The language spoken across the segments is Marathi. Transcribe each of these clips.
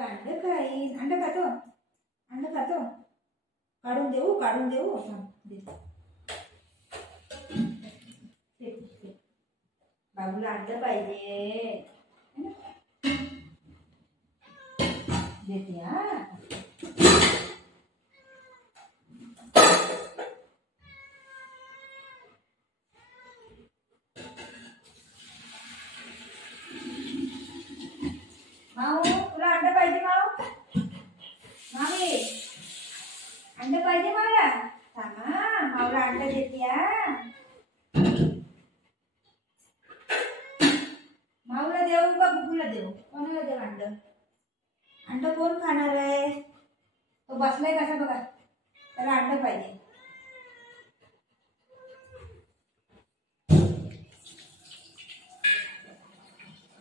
अंड खाईन. अंड खातो, अंड खातो. काढून देऊ, काढून देऊ. बाबूला अंड पाहिजे. देते हा. माऊ तुला अंड पाहिजे माऊ. मामी अंड पाहिजे मला. थांबा माऊला अंड देते हा. माऊला देऊ का बुबूला देऊ? कोणाला देऊ अंड? अंड कोण खाणार आहे? तो बसलाय कसा बघा. त्याला अंड पाहिजे.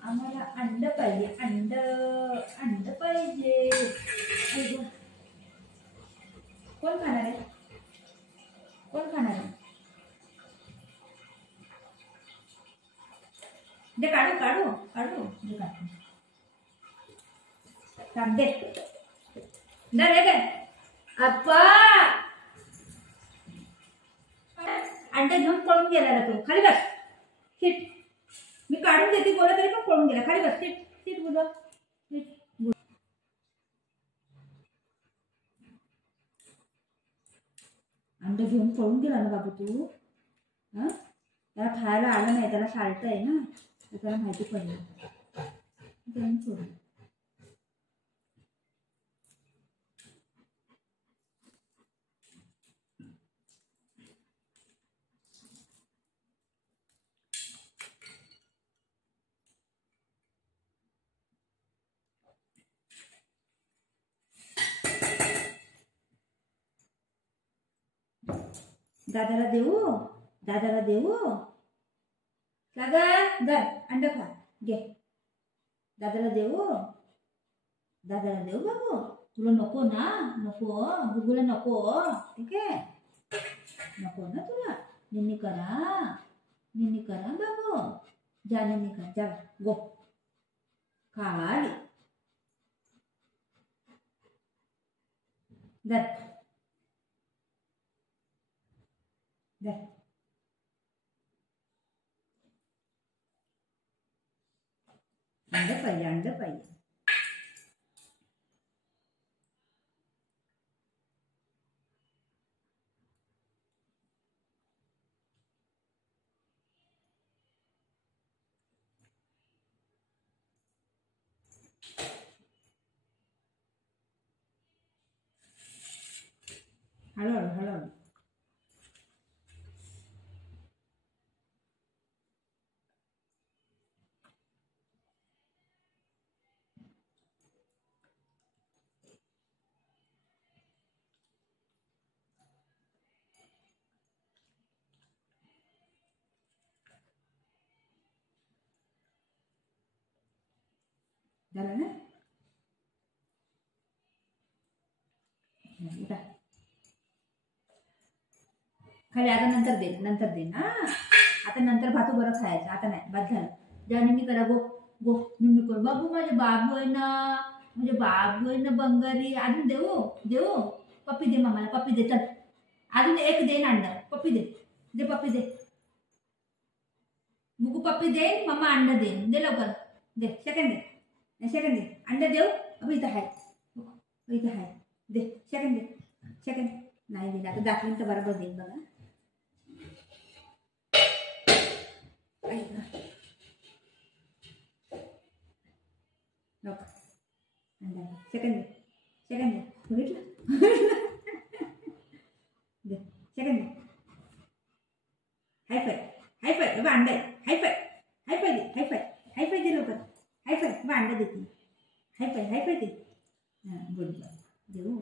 आम्हाला अंड पाहिजे. अंड अंड पाहिजे. कोण खाणार आहे? कोण खाणार आहे? दे काढू काढू काढू. दे काढू. थांब दे. दे दे. अप्पा अंडे घेऊन पळून गेला तो. खाली बस. सीट. मी काढून देते बोला तरी पण पळून गेला. खाली बस. सीट सीट बोला. अंडे घेऊन पळून गेला ना बाबू तू. हा त्याला खायला आलं नाही. त्याला साल्ट आहे ना. त्याला माहिती पडलं. सोडून दादाला देऊ. दादाला देऊ. सागर धर अंड खा. घे. दादाला देऊ. दादाला देऊ बाबू. तुला नको ना? नको बुबूला नको. ठीक आहे नको ना तुला. निन्नी करा. निन्नी करा बाबू. जा निन्नी कर. जा गो. खाली धर. धर. अंड पाहिजे. अंड पाहिजे. हळूहळू हळूहळू. झालं ना? उठा. खाली. आता नंतर दे. नंतर दे ना. आता नंतर भातू बरं खायचं. आता नाही. बाद झालं. जा निन्नी करा. गो गो. निन्नी कर. बाबू माझे बाबू आहे ना. म्हणजे बाबू आहे ना बंगारी. अजून देऊ. देऊ. पप्पी दे मामाला. पप्पी दे. चल अजून एक दे ना अंड. पप्पी दे. दे पप्पी दे. बुगू पप्पी दे. मम्मा अंड दे. दे लवकर. दे. सेकंड दे. सेकंड दे. अंड देऊ. अबे इथं आहे. इथं आहे. दे. सेकंड दे. सेकंड नाही दिला. आता दाखवीन तर बरोबर देईन बघा. सेकंड दे. सेकंड दे. बघितलं. दे. सेकंड दे. हाय फाय. हाय फाय. अंड आहे. हाय फाय. हाय फाय दे. हाय फाय. हाय फाय दे लवकर. हाय फाय. अंड देते. हाय फाय. हाय फाय दे. हां गुड जॉब. देऊ.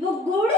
वो गुड